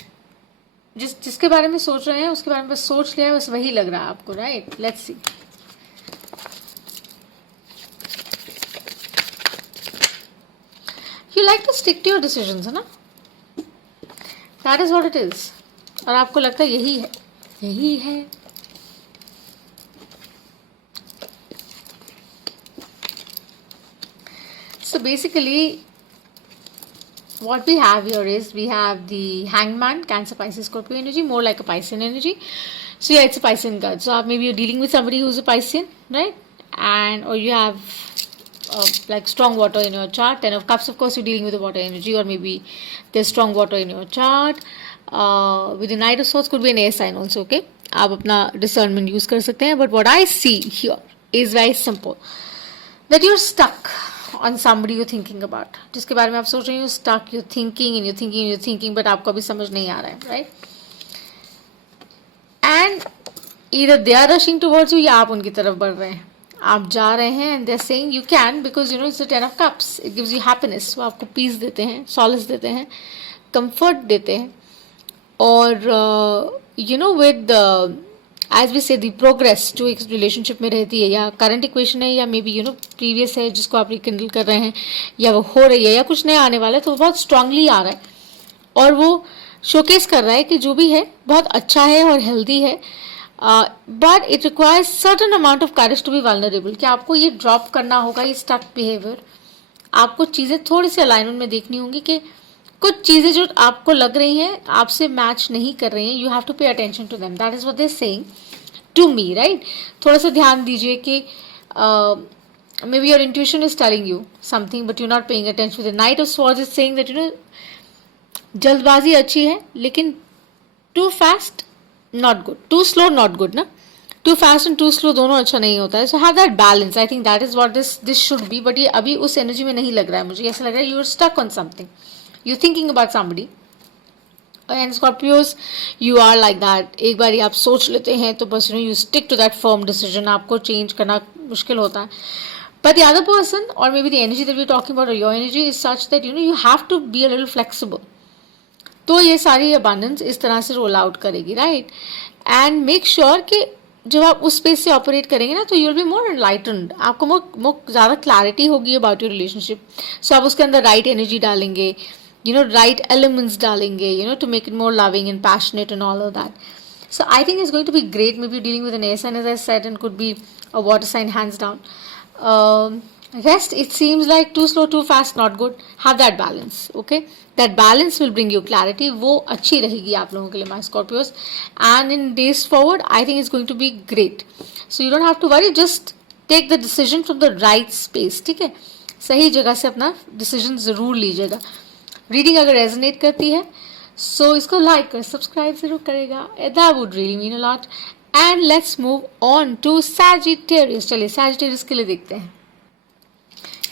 जिसके बारे में सोच रहे हैं उसके बारे में बस सोच लिया है, बस वही लग रहा है आपको, right? Let's see. You like to stick to your decisions, है ना? That is what it is. और आपको लगता है यही है, यही है। So basically what we have here is we have the hangman, Cancer, Pisces, Scorpio energy, more like a Piscean energy. So yeah, it's a Piscean card. So maybe you're dealing with somebody who's a Piscean, right? And or you have like strong water in your chart. Ten of Cups, of course, you're dealing with the water energy, or maybe there's strong water in your chart. With the Knight of Swords could be an air sign also. Okay, आप अपना discernment use कर सकते हैं. But what I see here is very simple, that you're stuck on somebody you're thinking about, जिसके बारे में आप सोच रहे हो, stuck, you're thinking and you're thinking and you're thinking, but आपको अभी समझ नहीं आ रहा है, right? And either they are rushing towards you या आप उनकी तरफ बढ़ रहे हैं, आप जा रहे हैं, and they're saying you can because you know it's the Ten of Cups, it gives you happiness, वो आपको peace देते हैं, solace देते हैं, comfort देते हैं, और you know with as we say the progress जो एक रिलेशनशिप में रहती है, या करंट इक्वेशन है, या may be you know previous है जिसको आप रिकिंडल कर रहे हैं, या वो हो रही है, या कुछ नया आने वाला है, तो वो बहुत स्ट्रांगली आ रहा है और वो शोकेस कर रहा है कि जो भी है बहुत अच्छा है और हेल्दी है, but it requires certain amount of courage to be vulnerable, कि आपको ये ड्रॉप करना होगा, ये स्टक बिहेवियर, आपको चीज़ें थोड़ी सी अलाइनमेंट में देखनी होंगी कि कुछ चीज़ें जो आपको लग रही हैं आपसे मैच नहीं कर रही हैं, you have to pay attention to them, that is what they saying to me, right? थोड़ा सा ध्यान दीजिए कि maybe your intuition is telling you something but you not paying attention. With the knight of swords is saying that you know जल्दबाजी अच्छी है लेकिन too fast not good, too slow not good ना, too fast and too slow दोनों अच्छा नहीं होता है. So have that balance, I think that is what this should be. But ये अभी उस एनर्जी में नहीं लग रहा है, मुझे ऐसा लग रहा है you are stuck on something, you thinking about somebody. And Scorpios you are like that, एक बार आप सोच लेते हैं तो बस you stick to that firm decision, आपको चेंज करना मुश्किल होता है. बट द अदर पर्सन और maybe the energy that we talking about, your energy is such that you have to be a little flexible. तो ये सारी abundance इस तरह से रोल आउट करेगी, राइट? एंड मेक श्योर कि जब आप उस स्पेस से ऑपरेट करेंगे ना तो you will be more enlightened, आपको मोर ज़्यादा क्लैरिटी होगी अबाउट योर रिलेशनशिप. सो आप उसके अंदर राइट एनर्जी डालेंगे, right elements डालेंगे, to make it more loving and passionate and all of that. So I think it's going to be great. Maybe you're dealing with an air sign, as I said, and could be a water sign, hands down. Rest, it seems like too slow, too fast, not good. Have that balance, okay? That balance will bring you clarity. वो अच्छी रहेगी आप लोगों के लिए, my Scorpios. And in days forward, I think it's going to be great. So you don't have to worry. Just take the decision from the right space, ठीक है? सही जगह से अपना decision ज़रूर लीजिएगा. रीडिंग अगर रेजोनेट करती है सो इसको लाइक कर सब्सक्राइब जरूर करेगा, that would really mean a lot. And let's move on to Sagittarius. चलिए सैजिटेरियस के लिए देखते हैं.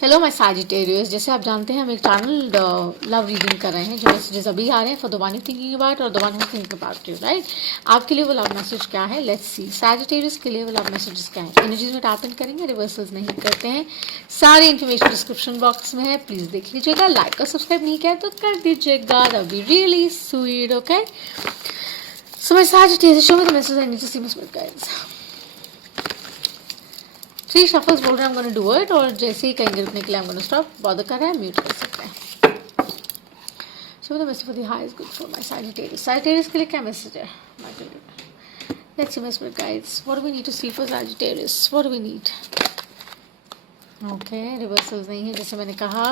हेलो माय सैजिटेरियस, जैसे आप जानते हैं हम एक चैनल लव रीडिंग कर रहे हैं. जो मैसेजेस अभी आ रहे हैं for the one you thinking about और the one who thinking about you, right? आपके लिए वो लव मैसेज क्या है, लेट्स सी. सैजिटेरियस के लिए वो लव मैसेजेस क्या है. एनर्जीज में टैप इन करेंगे, रिवर्सल्स नहीं करते हैं. सारी इन्फॉर्मेशन डिस्क्रिप्शन बॉक्स में है, प्लीज देख लीजिएगा. लाइक और सब्सक्राइब नहीं किया तो कर दीजिएगा, that be really sweet, okay? So my Sagittarius, show me the message I need to see miss guys. 3 shuffles बोल रहे हैं, I'm going to do it, और जैसे ही कहेंगे रुकने के लिए I'm going to stop. Bother कर रहा है, म्यूट कर सकते हैं. So the message for the high is good for my Sagittarius. Sagittarius के लिए क्या मैसेज है? Let's see my spirit guides. What do we need to see for Sagittarius? What do we need? Okay, reversals नहीं है जैसे मैंने कहा.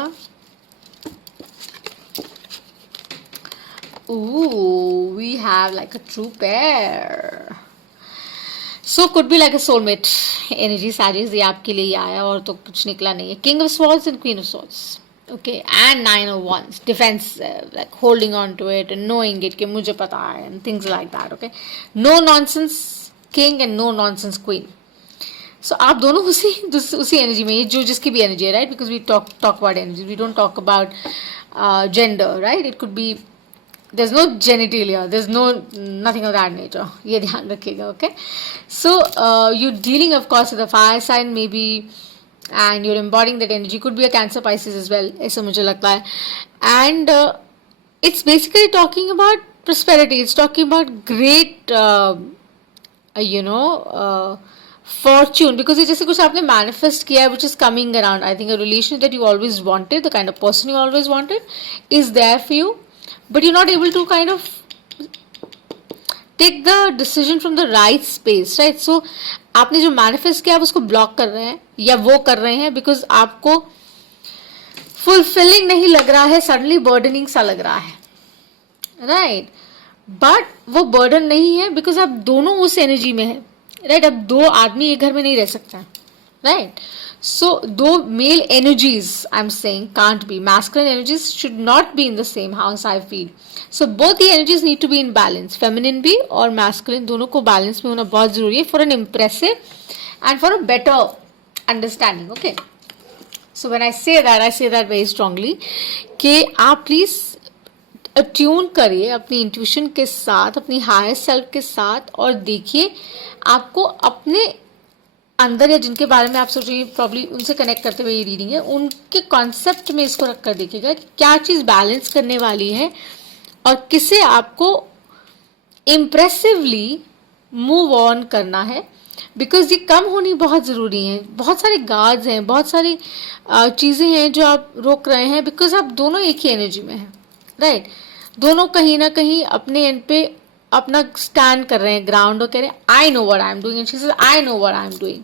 Ooh, we have like a true pair. So could be like a soulmate energy. Sagittarius ये आपके लिए ही आया और तो कुछ निकला नहीं है. King of Swords and Queen of Swords. Okay, and 9 of Wands. Defensive, like holding on to it and knowing it कि मुझे पता है and things like that. Okay, no nonsense King and no nonsense Queen. So आप दोनों उसी energy में, जो जिसकी भी एनर्जी है, right? Because we talk about energy. We don't talk about gender, right? It could be there's no genitalia, there's nothing of that nature. ये ध्यान रखिएगा, okay? So you're dealing of course with a fire sign maybe, and you're embodying that energy. Could be a Cancer, Pisces as well, ऐसा मुझे लगता है. And it's basically talking about prosperity. It's talking about great fortune, because ये जैसे कुछ आपने manifest किया है which is coming around. I think a relation that you always wanted, the kind of person you always wanted, is there for you. But you're not able to kind of take the decision from the right space, right? So आपने जो manifest किया आप उसको block कर रहे हैं या वो कर रहे हैं बिकॉज आपको फुलफिलिंग नहीं लग रहा है, सडनली बर्डनिंग सा लग रहा है, राइट? बट वो बर्डन नहीं है बिकॉज आप दोनों उस एनर्जी में है, राइट? अब दो आदमी एक घर में नहीं रह सकता, राइट? सो दो male energies I am saying can't be, masculine energies should not be in the same house, I feel. So both the energies need to be in balance, feminine भी और मैस्कुलिन दोनों को balance में होना बहुत जरूरी है for an impressive and for a better understanding. Okay, so when I say that very strongly कि आप प्लीज ट्यून करिए अपनी इंट्यूशन के साथ, अपनी हायर सेल्फ के साथ, और देखिए आपको अपने अंदर या जिनके बारे में आप सोच रही हैं प्रॉब्ली उनसे कनेक्ट करते हुए ये रीडिंग है, उनके कॉन्सेप्ट में इसको रख कर देखिएगा क्या चीज़ बैलेंस करने वाली है और किसे आपको इम्प्रेसिवली मूव ऑन करना है. बिकॉज ये कम होनी बहुत ज़रूरी है. बहुत सारे गार्ड्स हैं, बहुत सारी चीज़ें हैं जो आप रोक रहे हैं बिकॉज आप दोनों एक ही एनर्जी में हैं, राइट? दोनों कहीं ना कहीं अपने एंड पे अपना स्टैंड कर रहे हैं ग्राउंड और कह रहे हैं I know what I am doing and she says I know what I am doing,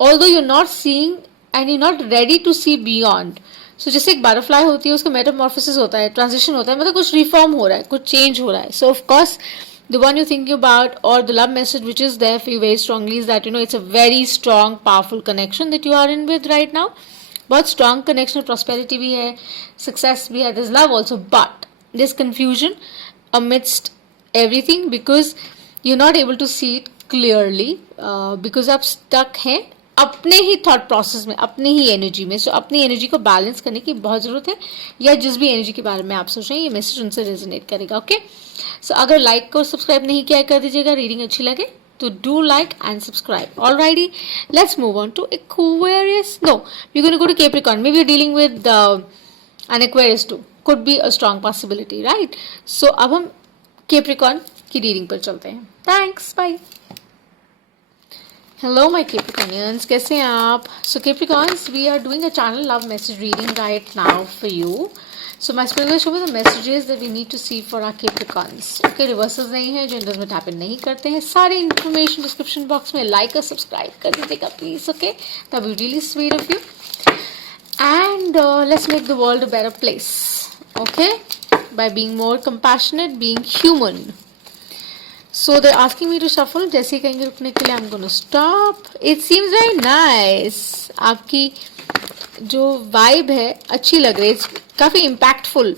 although you are not seeing and you not ready to see beyond. So जैसे एक बटरफ्लाई होती है, उसका मेटामॉर्फोसिस होता है, ट्रांजिशन होता है, मतलब कुछ रिफॉर्म हो रहा है, कुछ चेंज हो रहा है. सो of course the one you're thinking about or the love message which is there for you very strongly is that it's a very strong powerful connection that you are in with right now. बहुत strong connection, prosperity भी है, success भी है, there's love also, but there's confusion amidst everything because you're not able to see it clearly because आप stuck हैं अपने ही thought process में, अपनी ही एनर्जी में. सो अपनी एनर्जी को बैलेंस करने की बहुत ज़रूरत है, या जिस भी एनर्जी के बारे में आप सोच रहे हैं ये मैसेज उनसे रेजोनेट करेगा. ओके, सो अगर लाइक और सब्सक्राइब नहीं किया कर दीजिएगा, रीडिंग अच्छी लगे तो do like and subscribe. Alrighty, let's move on to Aquarius. No, you gonna go to Capricorn. Maybe you dealing with an Aquarius too, could be a strong possibility, right? So अब हम Capricorn की reading पर चलते हैं. Thanks, bye. Hello my Capricornians, कैसे हैं आप? So Capricorns, we are doing a channel love message reading right now for you. So my spirit will show me the messages that we need to see for our Capricorns. Okay, reversals नहीं है, genders में tap in नहीं करते हैं. सारी information description box में like और subscribe कर दीजिएगा please. Okay, that will be really sweet of you. And let's make the world a better place. Okay, by being more compassionate, being human. So they're asking me to shuffle. जैसे ही कहेंगे रुकने के लिए I'm gonna stop. It seems very nice. आपकी जो vibe है अच्छी लग रही है, काफ़ी impactful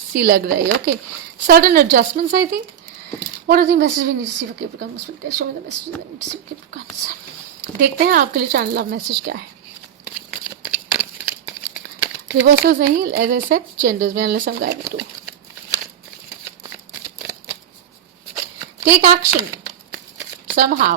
सी लग रही है. Okay, certain adjustments I think. What are the messages we need to see for Capricorn? Show me the messages we need to see for Capricorns. देखते हैं आपके लिए channel love message क्या है. Reversals नहीं, as I said, genders में unless I'm guided to. Take action somehow.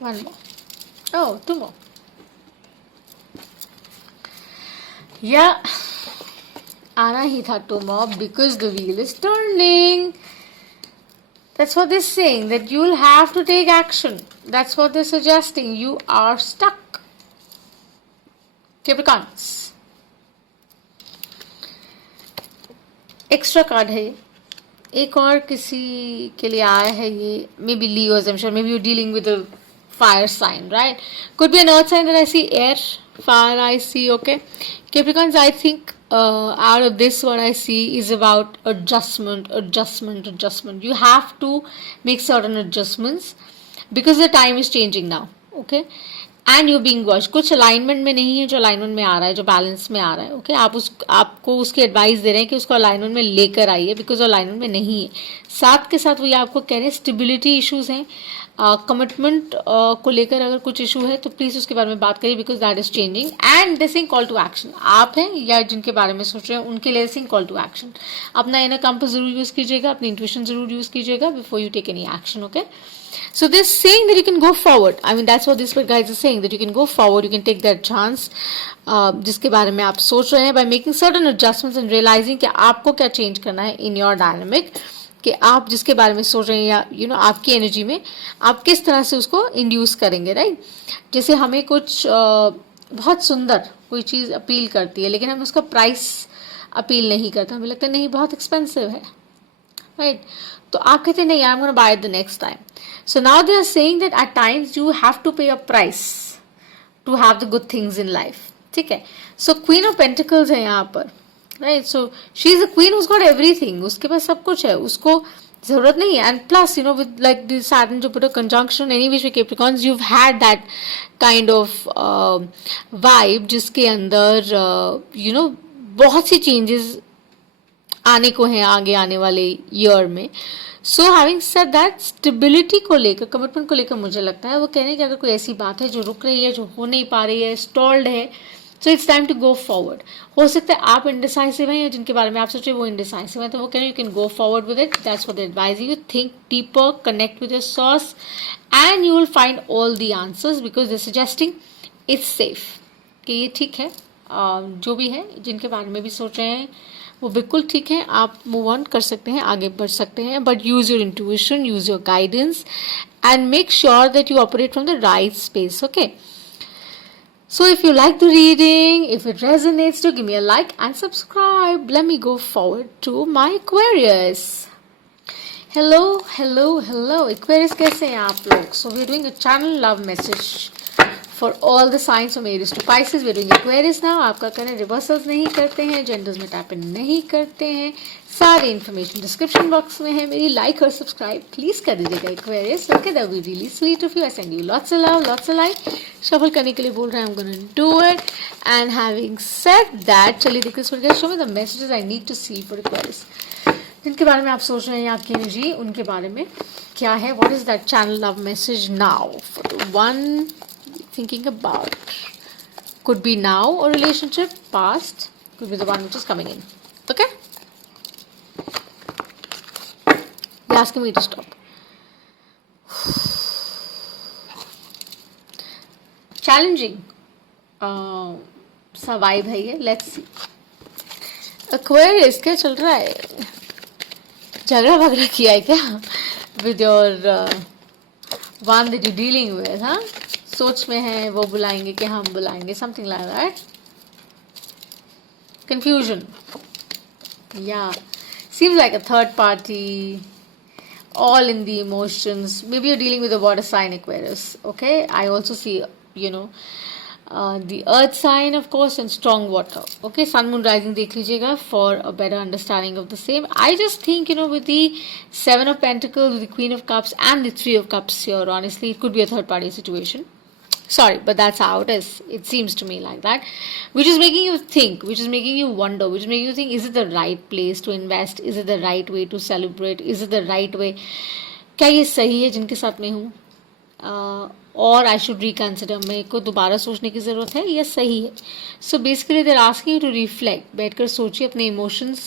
One more. Oh, two more. Yeah, आना ही था two more because the wheel is turning. That's what they're saying, that you'll have to take action. That's what they're suggesting. You are stuck. Capricorns. Extra card है ये. एक और किसी के लिए आया है ये. Maybe Leos, I'm sure. Maybe you're dealing with a fire sign, right? Could be an earth sign that I see. Air, fire I see, okay? Capricorns, I think out of this what I see is about adjustment. You have to make certain adjustments because the time is changing now, okay? And you're being watched. कुछ alignment में नहीं है जो alignment में आ रहा है, जो balance में आ रहा है, okay? आपको उसकी advice दे रहे हैं कि उसको alignment में लेकर आइए because alignment में नहीं है. साथ के साथ वो ये आपको कह रहे हैं stability issues हैं, कमिटमेंट को लेकर अगर कुछ इशू है तो प्लीज़ उसके बारे में बात करिए because that is changing. And this call to action. आप हैं या जिनके बारे में सोच रहे हैं उनके लिए दिस कॉल टू एक्शन. अपना इनर कंपास जरूर यूज़ कीजिएगा, अपनी इंट्यूशन जरूर यूज़ कीजिएगा before you take any action. Okay, so this saying that you can go forward. I mean that's what this guys is saying, that you can go forward, you can take that chance जिसके बारे में आप सोच रहे हैं, by making certain adjustments and realizing कि आपको क्या चेंज करना है इन योर डायनामिक. कि आप जिसके बारे में सोच रहे हैं या आपकी एनर्जी में आप किस तरह से उसको इंड्यूस करेंगे, राइट। जैसे हमें कुछ बहुत सुंदर कोई चीज़ अपील करती है, लेकिन हम उसका प्राइस अपील नहीं करते, हमें लगता है नहीं बहुत एक्सपेंसिव है, राइट। तो आप कहते हैं नहीं, I am gonna buy it the next time. So now they are saying that at times you have to pay a price to have the good things in life, ठीक है। So queen of pentacles है यहाँ पर, right. So she is a queen who's got everything, उसके पास सब कुछ है, उसको जरूरत नहीं है। And plus with like the Saturn Jupiter conjunction any which way Capricorns, you had that kind of vibe जिसके अंदर बहुत सी चेंजेस आने को हैं आगे आने वाले ईयर में। So having said that, stability को लेकर, कमिटमेंट को लेकर मुझे लगता है वो कह रहे हैं कि अगर कोई ऐसी बात है जो रुक रही है, जो हो नहीं पा रही है, स्टॉल्ड है, so it's time to go forward. हो सकता है आप इंडिसाइसिव हैं या जिनके बारे में आप सोच रहे हैं वो इंडिसाइसिव हैं, तो वो कह रहे हैं you can go forward with it, that's what they advise you. Think deeper, connect with your source and you will find all the answers, because they suggesting it's safe, कि ये ठीक है। जो भी है, जिनके बारे में भी सोच रहे हैं वो बिल्कुल ठीक है, आप मूव ऑन कर सकते हैं, आगे बढ़ सकते हैं, but use your intuition, use your guidance and make sure that you operate from the right space, okay. So if you like the reading, if it resonates, do give me a like and subscribe. Let me go forward to my Aquarius. Hello, hello, hello. Aquarius, कैसे हैं आप लोग? So we're doing a channel love message for all the signs from Aries to Pisces. We're doing Aquarius now. आपका कहना reversals नहीं करते हैं, genders में टैप इन नहीं करते हैं, सारी इन्फॉर्मेशन डिस्क्रिप्शन बॉक्स में है। मेरी लाइक और सब्सक्राइब प्लीज कर दीजिएगा Aquarius, okay, that will be really sweet of you. I send you lots of love, lots of like. Shuffle करने के लिए बोल रहे हैं, I am gonna do it. And having said that, चलिए देखिए इस वीडियो शो में the messages I need to see for Aquarius, जिनके बारे में आप सोच रहे हैं, आपकी एनर्जी उनके बारे में क्या है। What is that channel love message now for the one thinking about? Could be now or relationship, past, could be the one which is coming in, okay? You're asking me to stop. Challenging सा vibe है ये, let's see. Aquarius, क्या चल रहा है? झगड़ा वगड़ा किया है क्या with your one that you're dealing with, हाँ? सोच में है, वो बुलाएंगे कि हम बुलाएंगे, समथिंग लाइक दैट। कंफ्यूजन, या seems like a third party, all in the emotions. Maybe you're dealing with a water sign, Aquarius, okay? I also see the earth sign, of course, and strong water, okay? Sun, moon, rising देख लीजिएगा for a better understanding of the same. I just think with the Seven of Pentacles, with the Queen of Cups and the Three of Cups here, honestly it could be a third party situation. Sorry, but that's how it is. It seems to me like that, which is making you think, which is making you wonder, which is making you think, is it the right place to invest? Is it the right way to celebrate? Is it the right way? क्या ये सही है जिनके साथ में हूँ, और I should reconsider, मेरे को दोबारा सोचने की ज़रूरत है, या सही है? So basically they're asking you to reflect, बैठकर सोचिए अपने इमोशंस,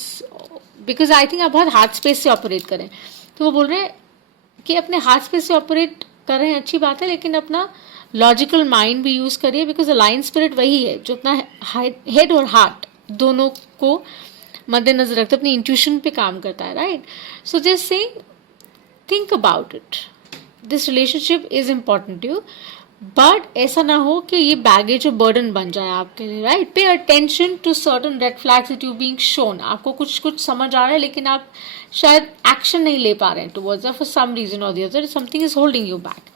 बिकॉज आई थिंक आप बहुत हार्ट स्पेस से ऑपरेट करें। तो वो बोल रहे हैं कि अपने हार्ट स्पेस से ऑपरेट कर रहे हैं, अच्छी बात है, लेकिन अपना लॉजिकल माइंड भी यूज करिए, बिकॉज अलाइन स्पिरिट वही है जो अपना हेड और हार्ट दोनों को मद्देनजर रखते अपनी इंट्यूशन पे काम करता है, right. So just saying, think about it, this relationship is important to you, but ऐसा ना हो कि ये बैगेज और बर्डन बन जाए आपके लिए, right. Pay attention to certain red flags that you being shown. आपको कुछ समझ आ रहा है, लेकिन आप शायद एक्शन नहीं ले पा रहे हैं towards that, for some reason और the other something is holding you back.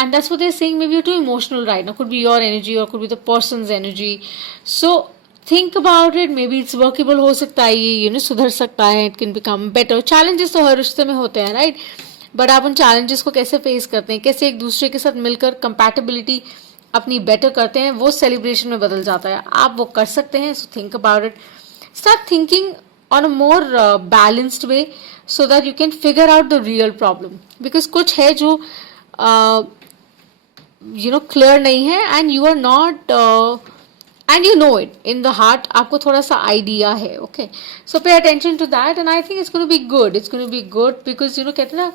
And that's what they're saying. Maybe you're too emotional right now. Could be your energy or could be the person's energy. So think about it. Maybe it's workable. हो सकता है ये सुधर सकता है. It can become better. Challenges तो हर रिश्ते में होते हैं, right? But आप उन challenges को कैसे face करते हैं, कैसे एक दूसरे के साथ मिलकर compatibility अपनी better करते हैं, वो celebration में बदल जाता है. आप वो कर सकते हैं. So think about it. Start thinking on a more balanced way so that you can figure out the real problem. Because कुछ है जो clear नहीं है, and you are not and you know it in the heart. आपको थोड़ा सा idea है, okay? So pay attention to that, and I think it's going to be good. It's going to be good because कहते हैं ना,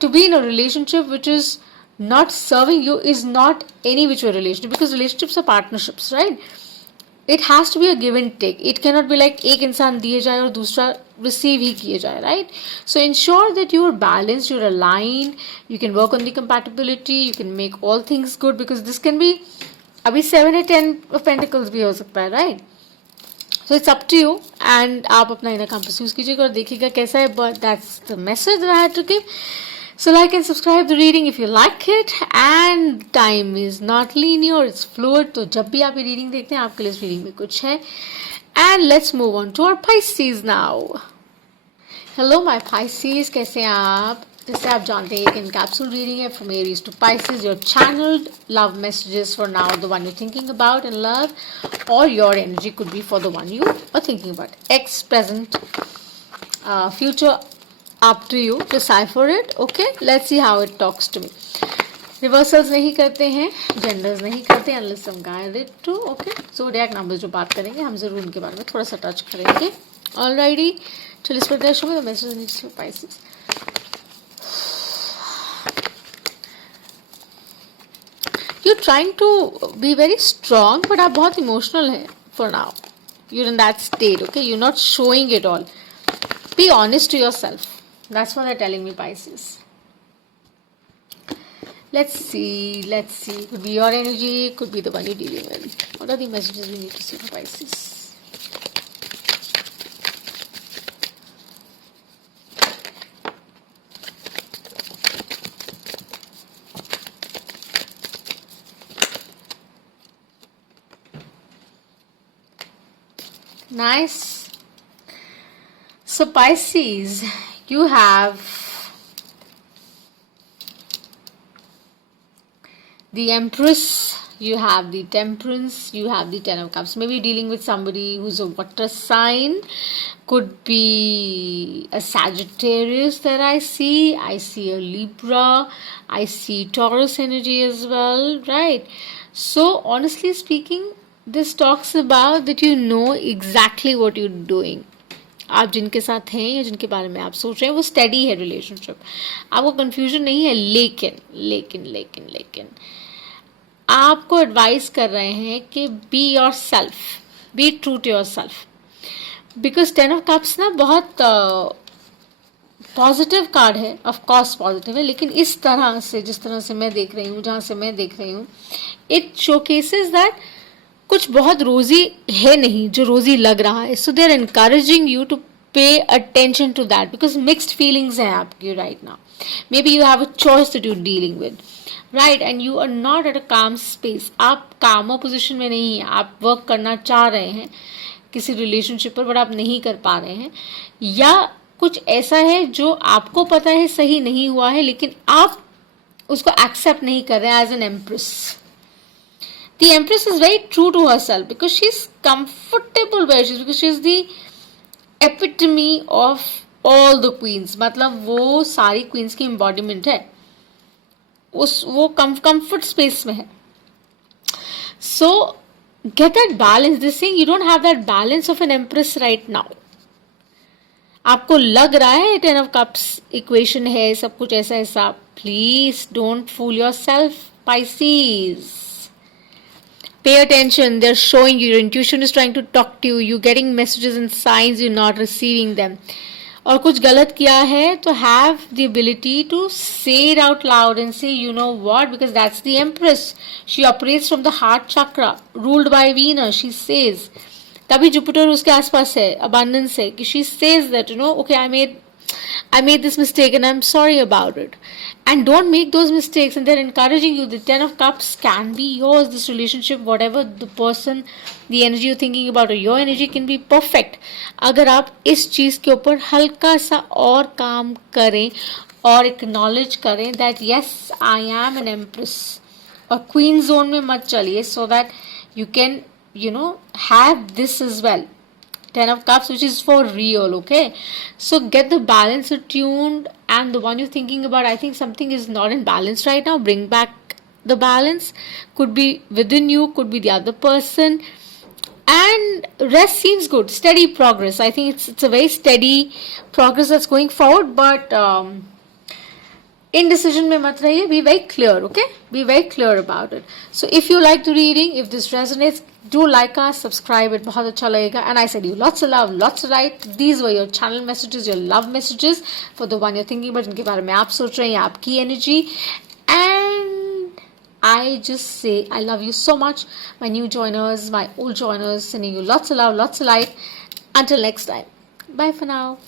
to be in a relationship which is not serving you is not any which way relationship, because relationships are partnerships, right? it has to be a give and take. It cannot be like एक इंसान दिए जाए और दूसरा receive ही किए जाए, right? So ensure that you are balanced, you're aligned, you can work on the compatibility, you can make all things good, because this can be अभी 7 या 10 of pentacles भी हो सकता है, right? So it's up to you, and आप अपना inner compass use कीजिएगा और देखिएगा कैसा है. But that's the message that I had to give. So like and subscribe the reading if you like it, and time is not linear, it's fluid. तो जब भी आप ये reading देखते हैं आपके लिए इस reading में कुछ है. And let's move on to our Pisces now. Hello my Pisces, कैसे हैं आप? जैसे आप जानते हैं एक capsule reading है from Aries to Pisces. Your channeled love messages for now, the one you're thinking about in love, or your energy could be for the one you are thinking about. Ex, present, future. Up to you, decipher it. Okay, let's see how it talks to me. Reversals नहीं करते हैं, genders नहीं करते unless I'm guided to. Okay, zodiac numbers जो बात करेंगे हम जरूर उनके बारे में थोड़ा सा टच करेंगे. Alrighty, चलिए इस पर show me the messages for Pisces. You're trying to be very strong, but आप बहुत emotional हैं for now. You're in that state. Okay, you're not showing it all. Be honest to yourself. That's what they're telling me, Pisces. Let's see. Could be your energy, could be the one you're dealing with. What are the messages we need to see for Pisces? Nice. So Pisces, you have the Empress, you have the Temperance, you have the Ten of Cups. Maybe dealing with somebody who's a water sign, could be a Sagittarius that I see a Libra, I see Taurus energy as well, right? So honestly speaking, this talks about that you know exactly what you're doing. आप जिनके साथ हैं या जिनके बारे में आप सोच रहे हैं वो स्टेडी है रिलेशनशिप, आपको कंफ्यूजन नहीं है. लेकिन आपको एडवाइस कर रहे हैं कि be yourself, be true to yourself, because 10 of cups ना बहुत पॉजिटिव कार्ड है. ऑफ कोर्स पॉजिटिव है, लेकिन इस तरह से जिस तरह से मैं देख रही हूँ, जहाँ से मैं देख रही हूँ, इट शोकेसेस दैट कुछ बहुत रोजी है नहीं जो रोजी लग रहा है. So they are encouraging you to pay attention to that, because mixed feelings हैं आपकी right now. Maybe you have a choice that you dealing with, right, and you are not at a calm space. आप काम position में नहीं हैं, आप work करना चाह रहे हैं किसी रिलेशनशिप पर, बट आप नहीं कर पा रहे हैं, या कुछ ऐसा है जो आपको पता है सही नहीं हुआ है लेकिन आप उसको एक्सेप्ट नहीं कर रहे हैं as an empress. The Empress is very true to herself because she's comfortable where she is, because she is the epitome of all the queens. मतलब वो सारी queens की embodiment है, वो comfort space में है. So get that balance. This thing, you don't have that balance of an Empress right now. आपको लग रहा है 10 of Cups equation है, सब कुछ ऐसा ऐसा. Please don't fool yourself, Pisces. Pay attention. They're showing you. Your intuition is trying to talk to you. You're getting messages and signs. You're not receiving them. और कुछ गलत किया है तो have the ability to say it out loud and say, you know what, because that's the Empress. She operates from the heart chakra, ruled by Venus. She says, तभी Jupiter उसके आसपास है, abundance है, कि she says that, you know, okay, I made this mistake and I'm sorry about it. And don't make those mistakes, and they're encouraging you. The 10 of Cups can be yours. This relationship, whatever the person, the energy you're thinking about, or your energy can be perfect. अगर आप इस चीज़ के ऊपर हल्का सा और काम करें और acknowledge करें that yes, I am an Empress. और Queen Zone में मत चलिए, so that you can, you know, have this as well. 10 of Cups, which is for real, okay? So get the balance attuned, and the one you're thinking about, I think something is not in balance right now. Bring back the balance. Could be within you, could be the other person. And rest seems good. Steady progress. I think it's a very steady progress that's going forward, but indecision mein mat rahiye. Be very clear, okay? Be very clear about it. So if you like the reading, if this resonates, Do like us, subscribe, it बहुत अच्छा लगेगा. And I said you lots of love, lots of light. These were your channel messages, your love messages for the one you're thinking about, जिनके बारे में आप सोच रहे हैं, आपकी energy. And I just say I love you so much, my new joiners, my old joiners, sending you lots of love, lots of light. Until next time, bye for now.